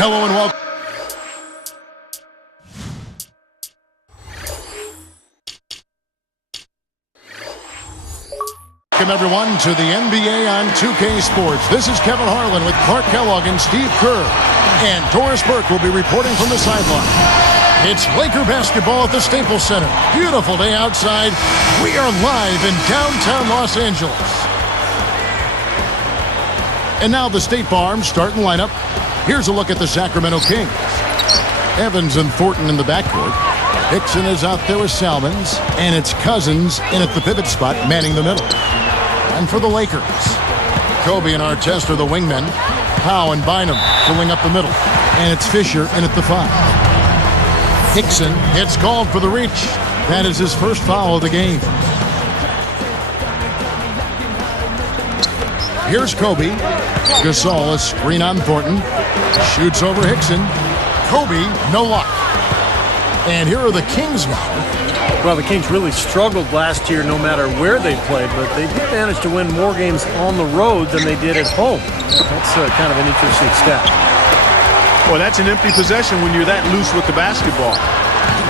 Hello and welcome. Welcome everyone to the NBA on 2K Sports. This is Kevin Harlan with Clark Kellogg and Steve Kerr. And Doris Burke will be reporting from the sideline. It's Laker basketball at the Staples Center. Beautiful day outside. We are live in downtown Los Angeles. And now the State Farm starting lineup. Here's a look at the Sacramento Kings. Evans and Thornton in the backcourt. Hickson is out there with Salmons. And it's Cousins in at the pivot spot, manning the middle. And for the Lakers, Kobe and Artest are the wingmen. Howe and Bynum filling up the middle. And it's Fisher in at the 5. Hickson gets called for the reach. That is his first foul of the game. Here's Kobe. Gasol, a screen on Thornton. Shoots over Hickson. Kobe, no luck. And here are the Kings now. Well, the Kings really struggled last year no matter where they played, but they did manage to win more games on the road than they did at home. That's kind of an interesting stat. Well, that's an empty possession when you're that loose with the basketball.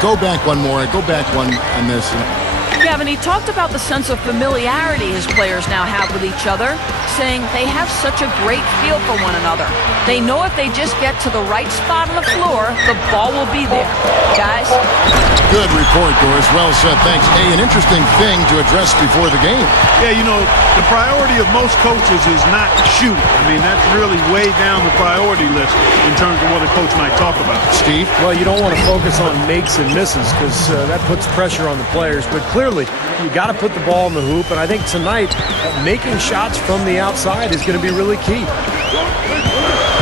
Go back one more. Go back one on this. Kevin, he talked about the sense of familiarity his players now have with each other, saying they have such a great feel for one another. They know if they just get to the right spot on the floor, the ball will be there. Guys? Good report, Doris. Well said. Thanks. Hey, an interesting thing to address before the game. Yeah, you know, the priority of most coaches is not shooting. I mean, that's really way down the priority list in terms of what a coach might talk about. Steve? Well, you don't want to focus on makes and misses because that puts pressure on the players. But clearly, you got to put the ball in the hoop. And I think tonight, making shots from the outside is going to be really key.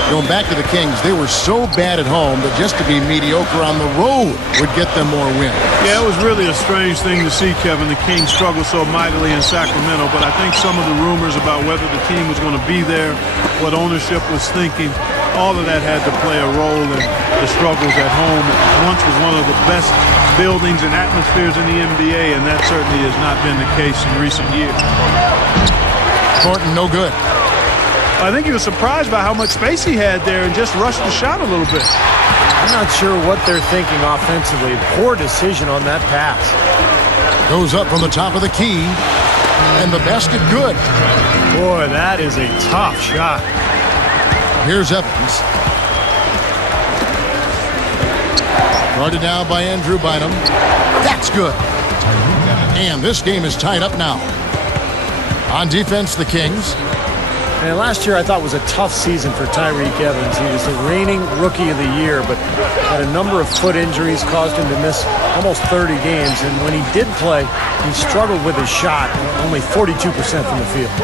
Going back to the Kings, they were so bad at home that just to be mediocre on the road would get them more wins. Yeah, it was really a strange thing to see, Kevin. The Kings struggled so mightily in Sacramento, but I think some of the rumors about whether the team was going to be there, what ownership was thinking, all of that had to play a role in the struggles at home. It once was one of the best buildings and atmospheres in the NBA, and that certainly has not been the case in recent years. Thornton, no good. I think he was surprised by how much space he had there and just rushed the shot a little bit. I'm not sure what they're thinking offensively. Poor decision on that pass. Goes up from the top of the key, and the basket good. Boy, that is a tough shot. Here's Evans. Guarded now by Andrew Bynum. That's good. And this game is tied up now. On defense, the Kings. And last year I thought was a tough season for Tyreke Evans. He was the reigning Rookie of the Year, but had a number of foot injuries, caused him to miss almost 30 games. And when he did play, he struggled with his shot, only 42% from the field.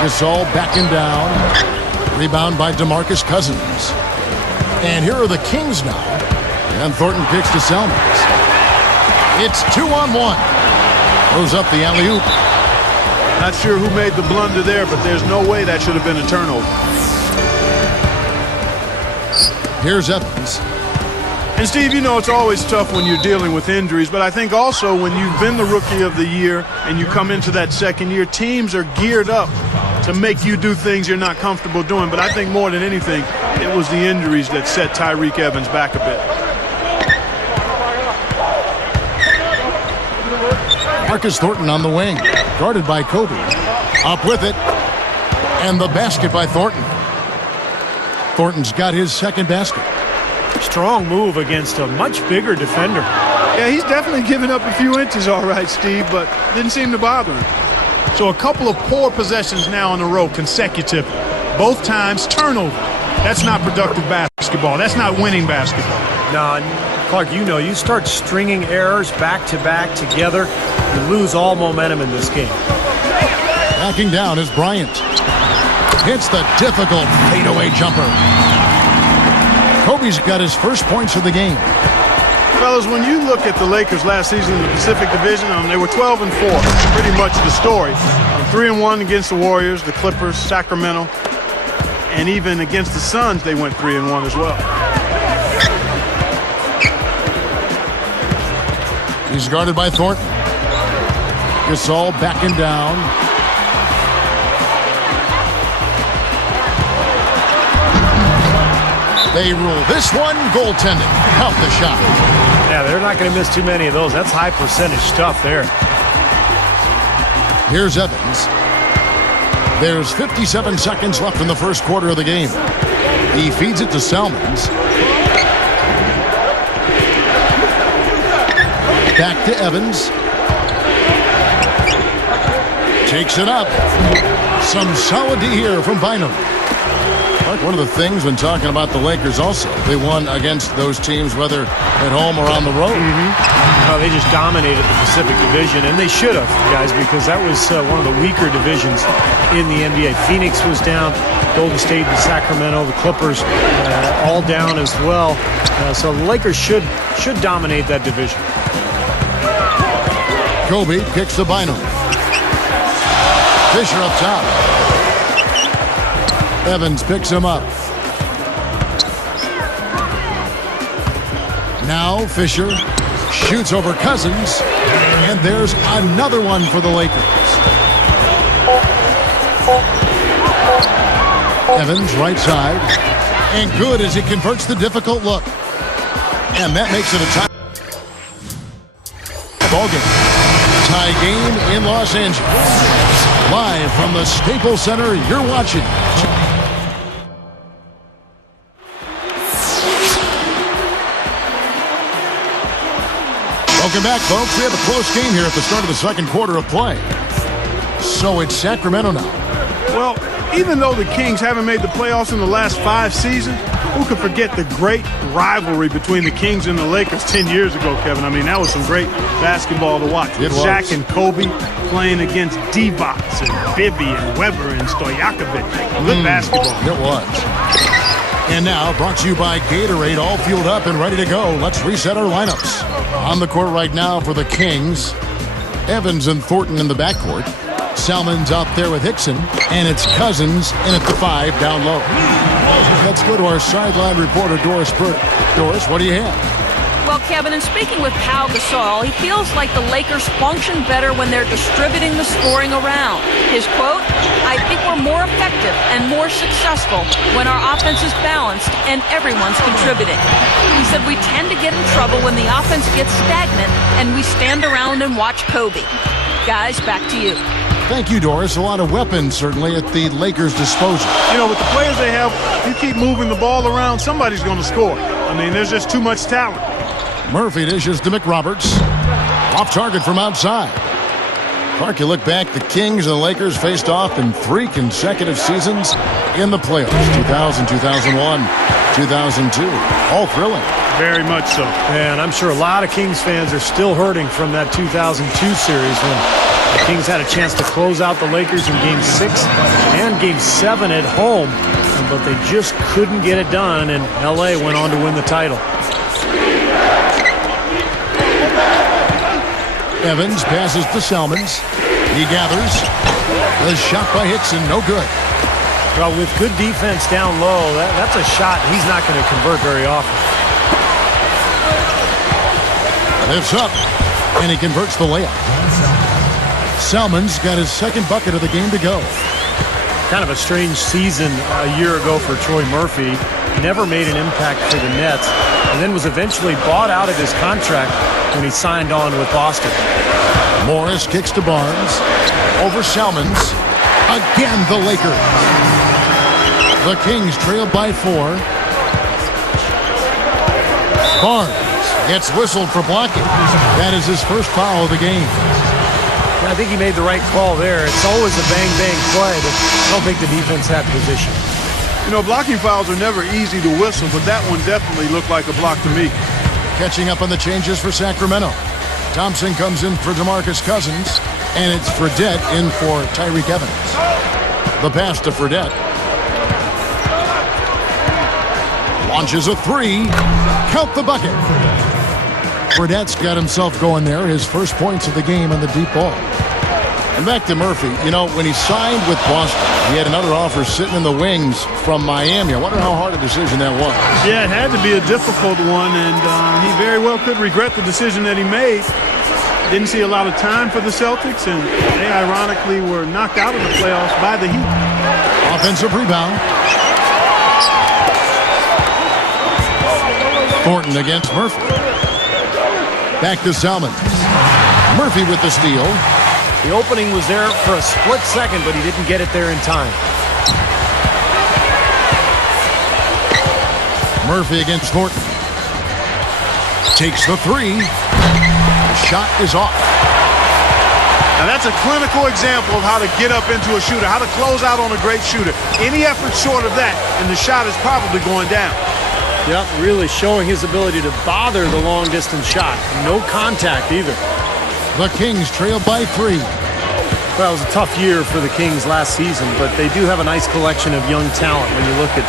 Gasol backing down. Rebound by DeMarcus Cousins. And here are the Kings now. And Thornton kicks to Salmons. It's 2-on-1. Goes up the alley-oop. Not sure who made the blunder there, but there's no way that should have been a turnover. Here's Evans. And Steve, you know it's always tough when you're dealing with injuries, but I think also when you've been the Rookie of the Year and you come into that second year, teams are geared up to make you do things you're not comfortable doing. But I think more than anything, it was the injuries that set Tyreke Evans back a bit. Marcus Thornton on the wing, guarded by Kobe. Up with it, and the basket by Thornton. Thornton's got his second basket. Strong move against a much bigger defender. Yeah, he's definitely given up a few inches, all right, Steve, but didn't seem to bother him. So a couple of poor possessions now in a row, consecutive. Both times turnover. That's not productive basketball. That's not winning basketball. No, Clark, you know, you start stringing errors back-to-back together, You lose all momentum in this game. Backing down is Bryant. Hits the difficult fadeaway jumper. Kobe's got his first points of the game. Fellas, when you look at the Lakers last season in the Pacific Division, they were 12-4. Pretty much the story. 3-1 against the Warriors, the Clippers, Sacramento, and even against the Suns, they went 3-1 as well. He's guarded by Thornton. Gasol backing down. They rule this one goaltending. Help the shot. Yeah, they're not going to miss too many of those. That's high percentage stuff there. Here's Evans. There's 57 seconds left in the first quarter of the game. He feeds it to Salmons. Back to Evans. Takes it up. Some solid D here from Bynum. Like one of the things when talking about the Lakers also, they won against those teams, whether at home or on the road. Well, they just dominated the Pacific Division, and they should have, guys, because that was one of the weaker divisions in the NBA. Phoenix was down, Golden State and Sacramento, the Clippers all down as well. So the Lakers should dominate that division. Kobe kicks to Bynum. Fisher up top. Evans picks him up. Now Fisher shoots over Cousins, and there's another one for the Lakers. Evans right side, and good as he converts the difficult look. And that makes it a tie ball game. Tie game in Los Angeles. Live from the Staples Center, you're watching. Welcome back, folks. We have a close game here at the start of the second quarter of play. So it's Sacramento now. Well, even though the Kings haven't made the playoffs in the last 5 seasons, who could forget the great rivalry between the Kings and the Lakers 10 years ago, Kevin? I mean, that was some great basketball to watch. It was. Shaq and Kobe playing against Divac and Bibby and Weber and Stojakovic. Good basketball. It was. And now, brought to you by Gatorade, all fueled up and ready to go. Let's reset our lineups. On the court right now for the Kings, Evans and Thornton in the backcourt. Salmon's out there with Hickson, and it's Cousins in at the 5 down low. Let's go to our sideline reporter, Doris Burke. Doris, what do you have? Well, Kevin, in speaking with Pau Gasol, he feels like the Lakers function better when they're distributing the scoring around. His quote, "I think we're more effective and more successful when our offense is balanced and everyone's contributing." He said we tend to get in trouble when the offense gets stagnant and we stand around and watch Kobe. Guys, back to you. Thank you, Doris. A lot of weapons, certainly, at the Lakers' disposal. You know, with the players they have, you keep moving the ball around, somebody's going to score. I mean, there's just too much talent. Murphy dishes to McRoberts. Off target from outside. Clark, you look back, the Kings and the Lakers faced off in 3 consecutive seasons in the playoffs. 2000, 2001, 2002. All thrilling. Very much so. And I'm sure a lot of Kings fans are still hurting from that 2002 series when the Kings had a chance to close out the Lakers in Game 6 and Game 7 at home, but they just couldn't get it done, and L.A. went on to win the title. Evans passes to Salmons. He gathers. The shot by Hickson, no good. Well, with good defense down low, that's a shot he's not going to convert very often. Lifts up, and he converts the layup. Salmon's got his second bucket of the game to go. Kind of a strange season a year ago for Troy Murphy. Never made an impact for the Nets, and then was eventually bought out of his contract when he signed on with Boston. Morris kicks to Barnes. Over Salmons. Again, the Lakers. The Kings trail by 4. Barnes gets whistled for blocking. That is his first foul of the game. I think he made the right call there. It's always a bang-bang play, but I don't think the defense had position. You know, blocking fouls are never easy to whistle, but that one definitely looked like a block to me. Catching up on the changes for Sacramento. Thompson comes in for DeMarcus Cousins, and it's Fredette in for Tyreek Evans. The pass to Fredette. Launches a three. Count the bucket. Fredette's got himself going there. His first points of the game on the deep ball. And back to Murphy. You know, when he signed with Boston, he had another offer sitting in the wings from Miami. I wonder how hard a decision that was. Yeah, it had to be a difficult one, and he very well could regret the decision that he made. Didn't see a lot of time for the Celtics, and they ironically were knocked out of the playoffs by the Heat. Offensive rebound. Thornton against Murphy. Back to Salmon. Murphy with the steal. The opening was there for a split second, but he didn't get it there in time. Murphy against Thornton. Takes the three. The shot is off. Now that's a clinical example of how to get up into a shooter, how to close out on a great shooter. Any effort short of that, and the shot is probably going down. Yep, really showing his ability to bother the long-distance shot. No contact either. The Kings trail by 3. Well, it was a tough year for the Kings last season, but they do have a nice collection of young talent. When you look at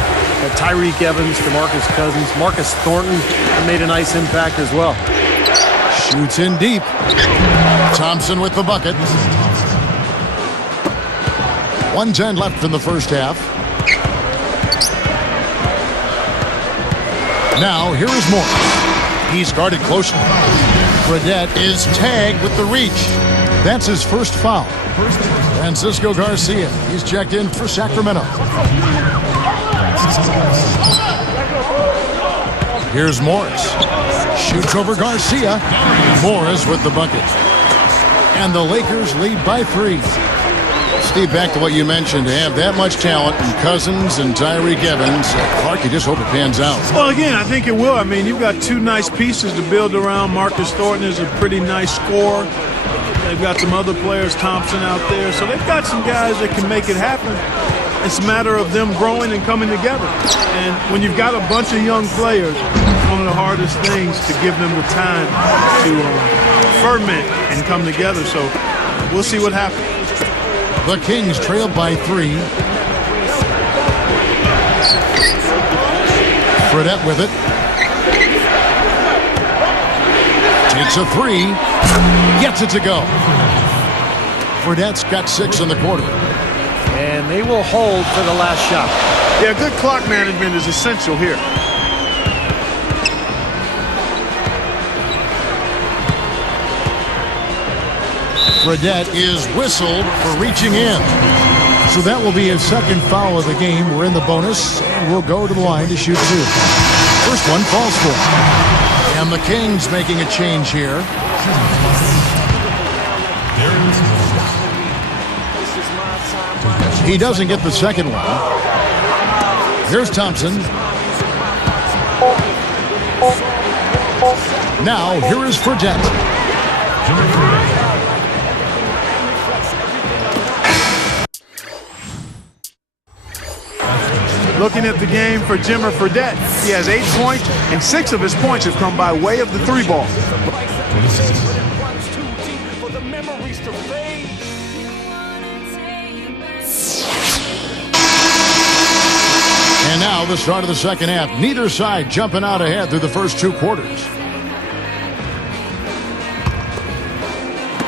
Tyreek Evans, DeMarcus Cousins, Marcus Thornton made a nice impact as well. Shoots in deep. Thompson with the bucket. 1:10 left in the first half. Now, here is Morris. He's guarded closely. Fredette is tagged with the reach. That's his first foul. Francisco Garcia. He's checked in for Sacramento. Here's Morris. Shoots over Garcia. Morris with the bucket. And the Lakers lead by 3. Steve, back to what you mentioned, to have that much talent in Cousins and Tyreek Evans, Clark, you just hope it pans out. Well, again, I think it will. I mean, you've got two nice pieces to build around. Marcus Thornton is a pretty nice scorer. They've got some other players, Thompson out there. So they've got some guys that can make it happen. It's a matter of them growing and coming together. And when you've got a bunch of young players, it's one of the hardest things to give them the time to ferment and come together. So we'll see what happens. The Kings trail by 3. Fredette with it. Takes a 3. Gets it to go. Fredette's got 6 in the quarter. And they will hold for the last shot. Yeah, good clock management is essential here. Fredette is whistled for reaching in. So that will be his second foul of the game. We're in the bonus, and we'll go to the line to shoot 2. First one falls for him. And the Kings making a change here. He doesn't get the second one. Here's Thompson. Now, here is Fredette. Looking at the game for Jimmer Fredette, he has 8 points, and 6 of his points have come by way of the 3-ball. And now the start of the second half. Neither side jumping out ahead through the first 2 quarters.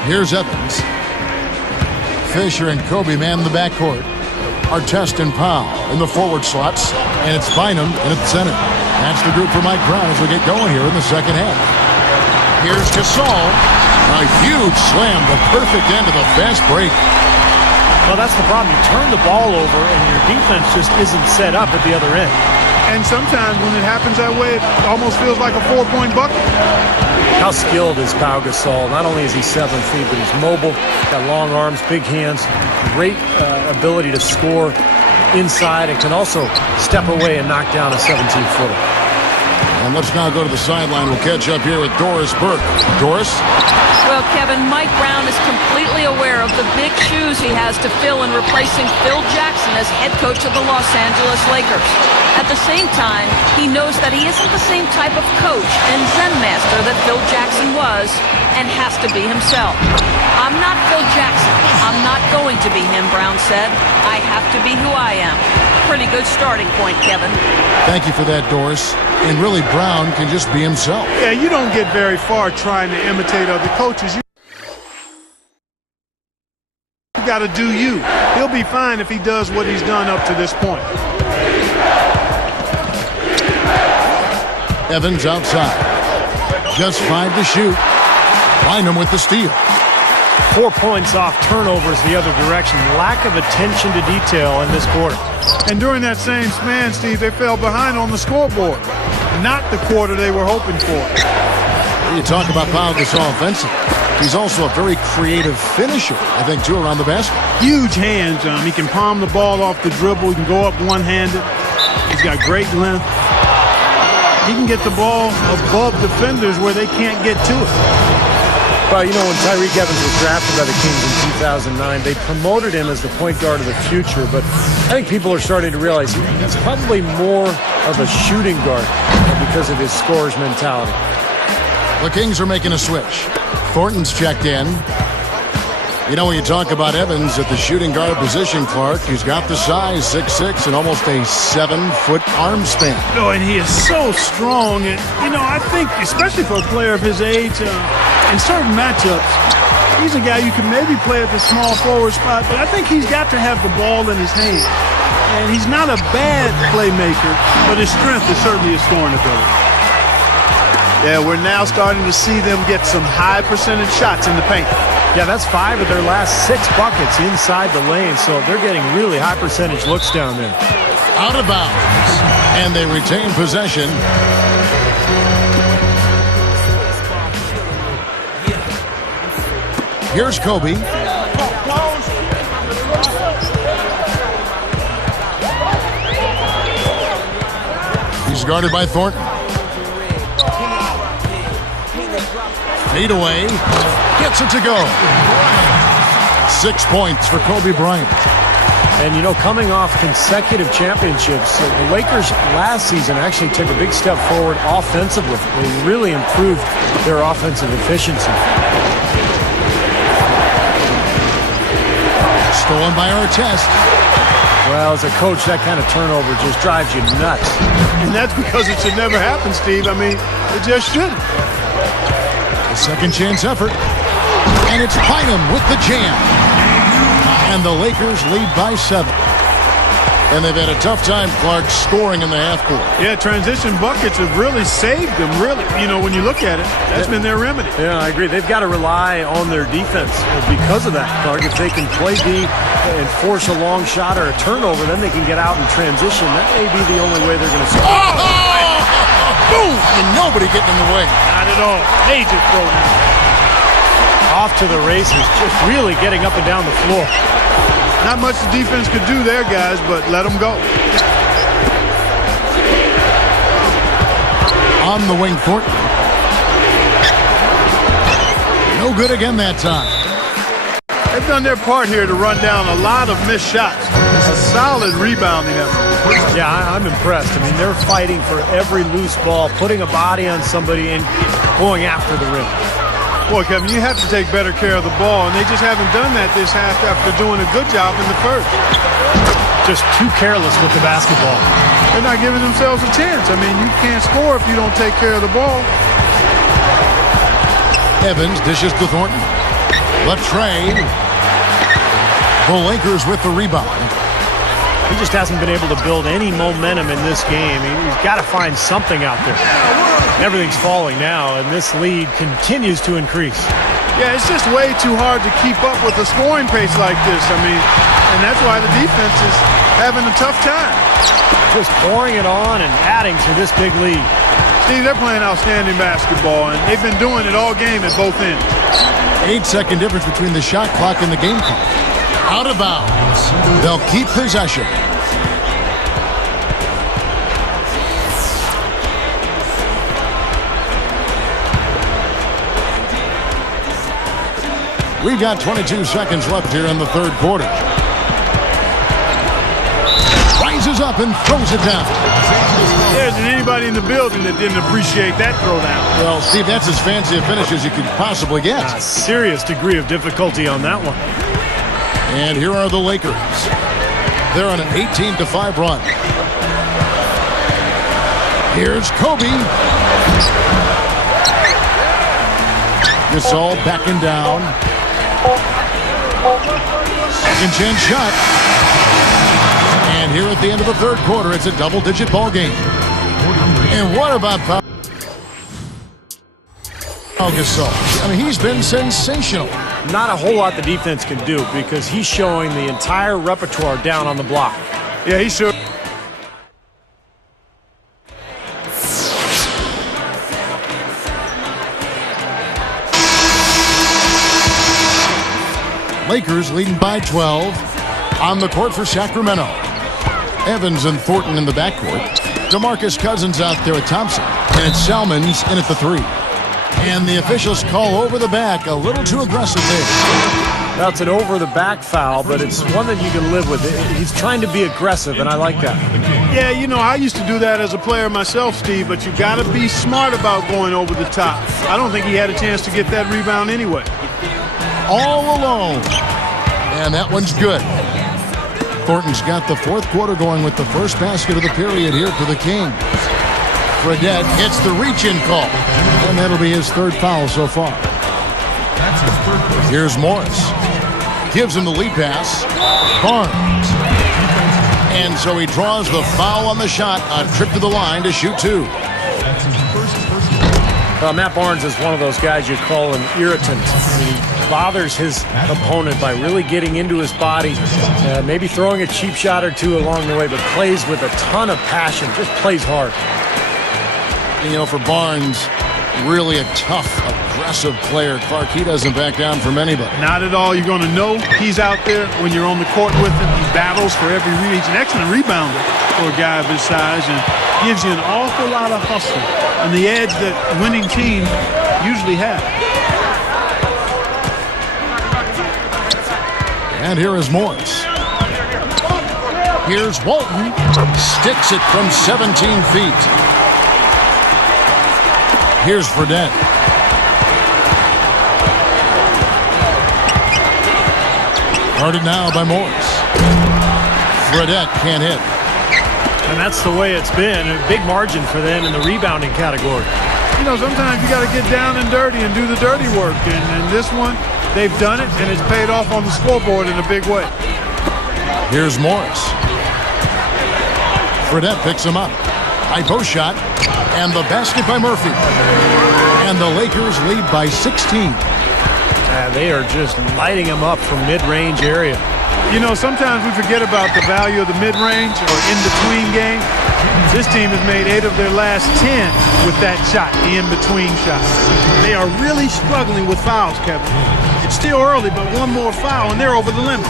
Here's Evans. Fisher and Kobe man in the backcourt. Artest and Powell in the forward slots. And it's Bynum in at the center. That's the group for Mike Brown as we get going here in the second half. Here's Gasol. A huge slam, the perfect end of the fast break. Well, that's the problem. You turn the ball over and your defense just isn't set up at the other end. And sometimes when it happens that way, it almost feels like a 4-point bucket. How skilled is Pau Gasol? Not only is he 7 feet, but he's mobile, got long arms, big hands, great ability to score inside, and can also step away and knock down a 17-footer. And let's now go to the sideline. We'll catch up here with Doris Burke. Doris? Well, Kevin, Mike Brown is completely aware of the big shoes he has to fill in replacing Phil Jackson as head coach of the Los Angeles Lakers. At the same time, he knows that he isn't the same type of coach and Zen master that Phil Jackson was and has to be himself. I'm not Phil Jackson. I'm not going to be him, Brown said. I have to be who I am. Pretty good starting point, Kevin. Thank you for that, Doris. And really, Brown can just be himself. Yeah, you don't get very far trying to imitate other coaches. You got to do you. He'll be fine if he does what he's done up to this point. Evans outside. Just 5 to shoot. Bynum with the steal. 4 points off turnovers the other direction. Lack of attention to detail in this quarter. And during that same span, Steve, they fell behind on the scoreboard. Not the quarter they were hoping for. You talk about Pau Gasol offensive. He's also a very creative finisher, I think, too, around the basket. Huge hands. He can palm the ball off the dribble. He can go up one-handed. He's got great length. He can get the ball above defenders where they can't get to it. Well, you know, when Tyreke Evans was drafted by the Kings in 2009, they promoted him as the point guard of the future, but I think people are starting to realize he's probably more of a shooting guard because of his scorer's mentality. The Kings are making a switch. Thornton's checked in. You know, when you talk about Evans at the shooting guard position, Clark, he's got the size, 6'6", and almost a 7-foot arm span. Oh, and he is so strong. And, you know, I think, especially for a player of his age, in certain matchups, he's a guy you can maybe play at the small forward spot, but I think he's got to have the ball in his hand. And he's not a bad playmaker, but his strength is certainly his scoring ability. Yeah, we're now starting to see them get some high percentage shots in the paint. Yeah, that's 5 of their last 6 buckets inside the lane, so they're getting really high percentage looks down there. Out of bounds, and they retain possession. Here's Kobe. He's guarded by Thornton. Fade away. Gets it to go. 6 points for Kobe Bryant. And, you know, coming off consecutive championships, the Lakers last season actually took a big step forward offensively. They really improved their offensive efficiency. Stolen by Artest. Well, as a coach, that kind of turnover just drives you nuts. And that's because it should never happen, Steve. I mean, it just shouldn't. A second chance effort. And it's Bynum with the jam. And the Lakers lead by 7. And they've had a tough time, Clark, scoring in the half court. Yeah, transition buckets have really saved them, really. You know, when you look at it, that's been their remedy. Yeah, I agree. They've got to rely on their defense because of that, Clark. If they can play deep and force a long shot or a turnover, then they can get out in transition. That may be the only way they're going to score. Oh! Boom! And nobody getting in the way. Not at all. Major throw now. Off to the races, just really getting up and down the floor. Not much the defense could do there, guys, but let them go. On the wing, Thornton. No good again that time. They've done their part here to run down a lot of missed shots. It's a solid rebounding effort. Yeah, I'm impressed. I mean, they're fighting for every loose ball, putting a body on somebody and going after the rim. Boy, Kevin, you have to take better care of the ball, and they just haven't done that this half after doing a good job in the first. Just too careless with the basketball. They're not giving themselves a chance. I mean, you can't score if you don't take care of the ball. Evans dishes to Thornton. The trade. The Lakers with the rebound. He just hasn't been able to build any momentum in this game. He's got to find something out there. Everything's falling now, and this lead continues to increase. Yeah, it's just way too hard to keep up with a scoring pace like this. I mean, and that's why the defense is having a tough time. Just pouring it on and adding to this big lead. Steve, they're playing outstanding basketball, and they've been doing it all game at both ends. 8-second difference between the shot clock and the game clock. Out of bounds. They'll keep possession. We've got 22 seconds left here in the third quarter. Rises up and throws it down. There isn't anybody in the building that didn't appreciate that throwdown. Well, Steve, that's as fancy a finish as you could possibly get. A serious degree of difficulty on that one. And here are the Lakers. They're on an 18-5 run. Here's Kobe. Gasol backing down. Second chance shot. And here at the end of the third quarter, it's a double-digit ball game. And what about Gasol? I mean, he's been sensational. Not a whole lot the defense can do because he's showing the entire repertoire down on the block. Yeah, he sure. Lakers leading by 12 on the court for Sacramento. Evans and Thornton in the backcourt. DeMarcus Cousins out there with Thompson. And it's Salmons in at the 3. And the officials call over the back. A little too aggressive there. That's an over-the-back foul, but it's one that you can live with. He's trying to be aggressive, and I like that. Yeah, you know, I used to do that as a player myself, Steve, but you got to be smart about going over the top. I don't think he had a chance to get that rebound anyway. All alone. And that one's good. Thornton's got the fourth quarter going with the first basket of the period here for the Kings. Fredette hits the reach-in call. And that'll be his third foul so far. Here's Morris. Gives him the lead pass. Barnes. And so he draws the foul on the shot. A trip to the line to shoot 2. Well, Matt Barnes is one of those guys you call an irritant. He bothers his opponent by really getting into his body, maybe throwing a cheap shot or two along the way, but plays with a ton of passion, just plays hard. You know, for Barnes, really a tough, aggressive player. Clark, he doesn't back down from anybody. Not at all. You're going to know he's out there when you're on the court with him. He battles for every read. He's an excellent rebounder for a guy of his size and gives you an awful lot of hustle and the edge that winning teams usually have. And here is Morris. Here's Walton. Sticks it from 17 feet. Here's Fredette. Guarded now by Morris. Fredette can't hit. And that's the way it's been. A big margin for them in the rebounding category. You know, sometimes you got to get down and dirty and do the dirty work. And this one, they've done it, and it's paid off on the scoreboard in a big way. Here's Morris. Fredette picks him up. High post shot. And the basket by Murphy. And the Lakers lead by 16. They are just lighting him up from mid-range area. You know, sometimes we forget about the value of the mid-range or in-between game. This team has made 8 of their last 10 with that shot, the in-between shot. They are really struggling with fouls, Kevin. It's still early, but one more foul, and they're over the limit.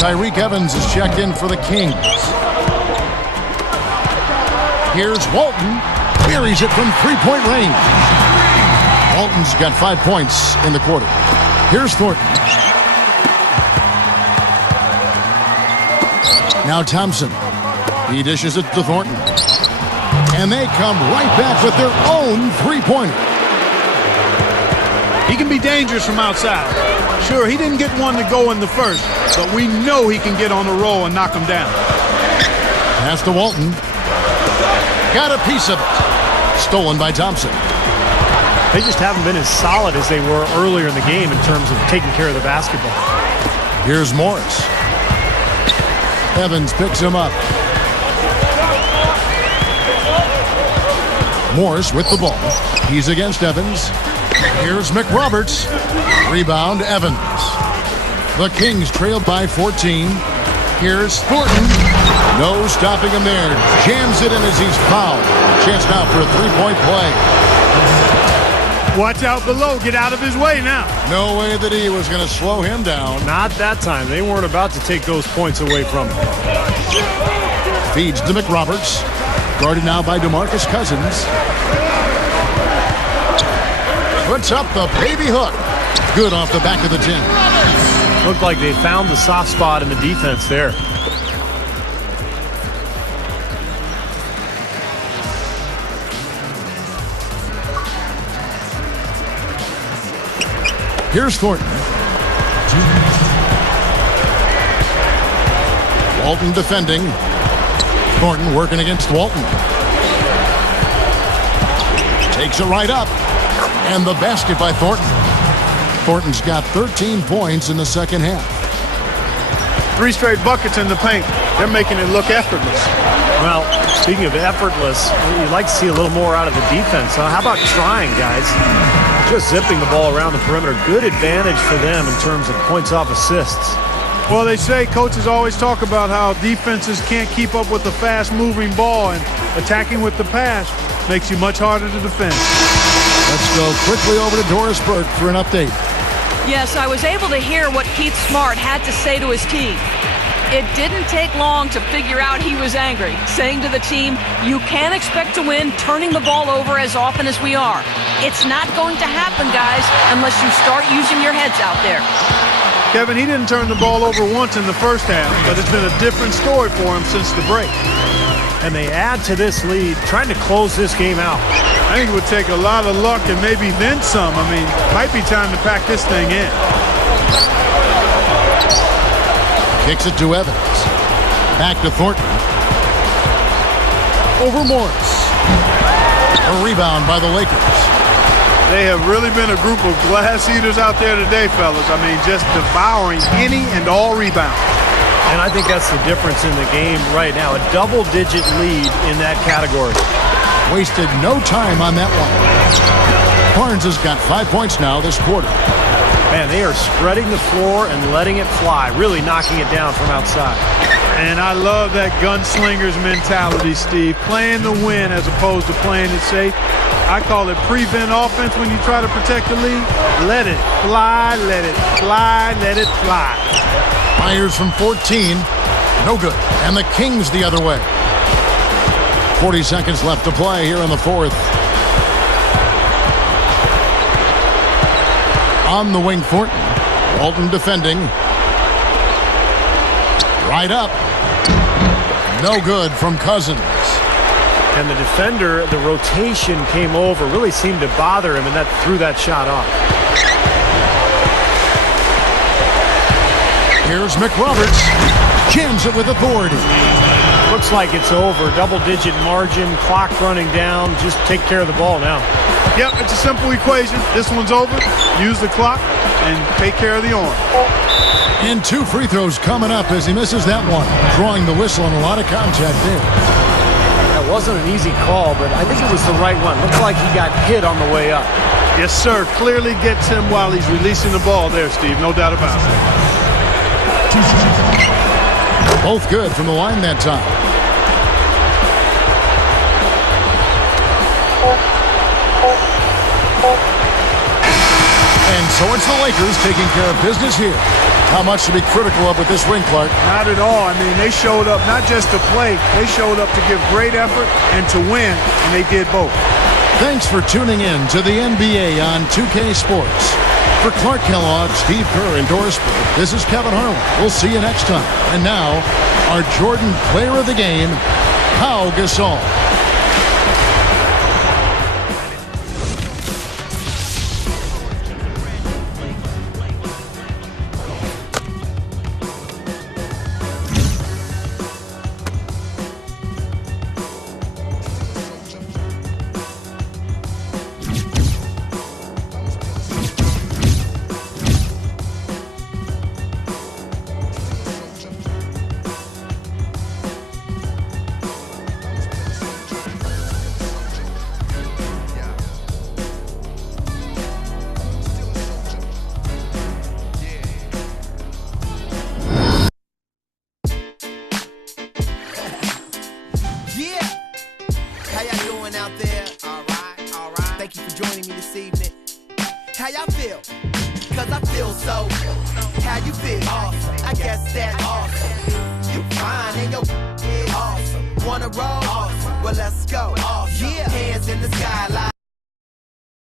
Tyreke Evans is checked in for the Kings. Here's Walton. Buries it from three-point range. Walton's got 5 points in the quarter. Here's Thornton. Now Thompson. He dishes it to Thornton. And they come right back with their own three-pointer. He can be dangerous from outside. Sure, he didn't get one to go in the first, but we know he can get on a roll and knock him down. Pass to Walton. Got a piece of it. Stolen by Thompson. They just haven't been as solid as they were earlier in the game in terms of taking care of the basketball. Here's Morris. Evans picks him up. Morris with the ball. He's against Evans. Here's McRoberts. Rebound, Evans. The Kings trailed by 14. Here's Thornton. No stopping him there. Jams it in as he's fouled. Chance now for a three-point play. Watch out below. Get out of his way now. No way that he was going to slow him down. Not that time. They weren't about to take those points away from him. Feeds to McRoberts. Guarded now by DeMarcus Cousins. Puts up the baby hook. Good off the back of the 10. Looked like they found the soft spot in the defense there. Here's Thornton. Walton defending. Thornton working against Walton. Takes it right up. And the basket by Thornton. Thornton's got 13 points in the second half. 3 straight buckets in the paint. They're making it look effortless. Well, speaking of effortless, you'd like to see a little more out of the defense. How about trying, guys? Just zipping the ball around the perimeter. Good advantage for them in terms of points off assists. Well, they say coaches always talk about how defenses can't keep up with the fast-moving ball, and attacking with the pass makes you much harder to defend. Let's go quickly over to Doris Burke for an update. Yes, I was able to hear what Keith Smart had to say to his team. It didn't take long to figure out he was angry, saying to the team, you can't expect to win turning the ball over as often as we are. It's not going to happen, guys, unless you start using your heads out there. Kevin, he didn't turn the ball over once in the first half, but it's been a different story for him since the break. And they add to this lead, trying to close this game out. I think it would take a lot of luck and maybe then some. I mean, might be time to pack this thing in. Kicks it to Evans. Back to Thornton. Over Morris. A rebound by the Lakers. They have really been a group of glass eaters out there today, fellas. I mean, just devouring any and all rebounds. And I think that's the difference in the game right now. A double-digit lead in that category. Wasted no time on that one. Barnes has got 5 points now this quarter. Man, they are spreading the floor and letting it fly, really knocking it down from outside. And I love that gunslinger's mentality, Steve. Playing to win as opposed to playing it safe. I call it prevent offense when you try to protect the lead. Let it fly, let it fly, let it fly. Myers from 14. No good. And the Kings the other way. 40 seconds left to play here in the fourth. On the wing, Thornton. Walton defending. Right up. No good from Cousins. And the defender, the rotation came over, really seemed to bother him, and that threw that shot off. Here's McRoberts. Jams it with authority. Looks like it's over. Double-digit margin, clock running down. Just take care of the ball now. Yep, it's a simple equation. This one's over. Use the clock and take care of the arm. And 2 free throws coming up as he misses that one. Drawing the whistle and a lot of contact there. That wasn't an easy call, but I think it was the right one. Looks like he got hit on the way up. Yes, sir. Clearly gets him while he's releasing the ball there, Steve. No doubt about it. Both good from the line that time. And so it's the Lakers taking care of business here. How much to be critical of with this win, Clark? Not at all. I mean, they showed up not just to play. They showed up to give great effort and to win, and they did both. Thanks for tuning in to the NBA on 2K Sports. For Clark Kellogg, Steve Kerr, and Doris Burke, this is Kevin Harlan. We'll see you next time. And now, our Jordan Player of the Game, Pau Gasol. How y'all feel? Cause I feel so. How you feel? Awesome. I guess that's awesome. You fine and your is awesome. Wanna roll? Awesome. Well, let's go. Awesome. Yeah. Hands in the sky like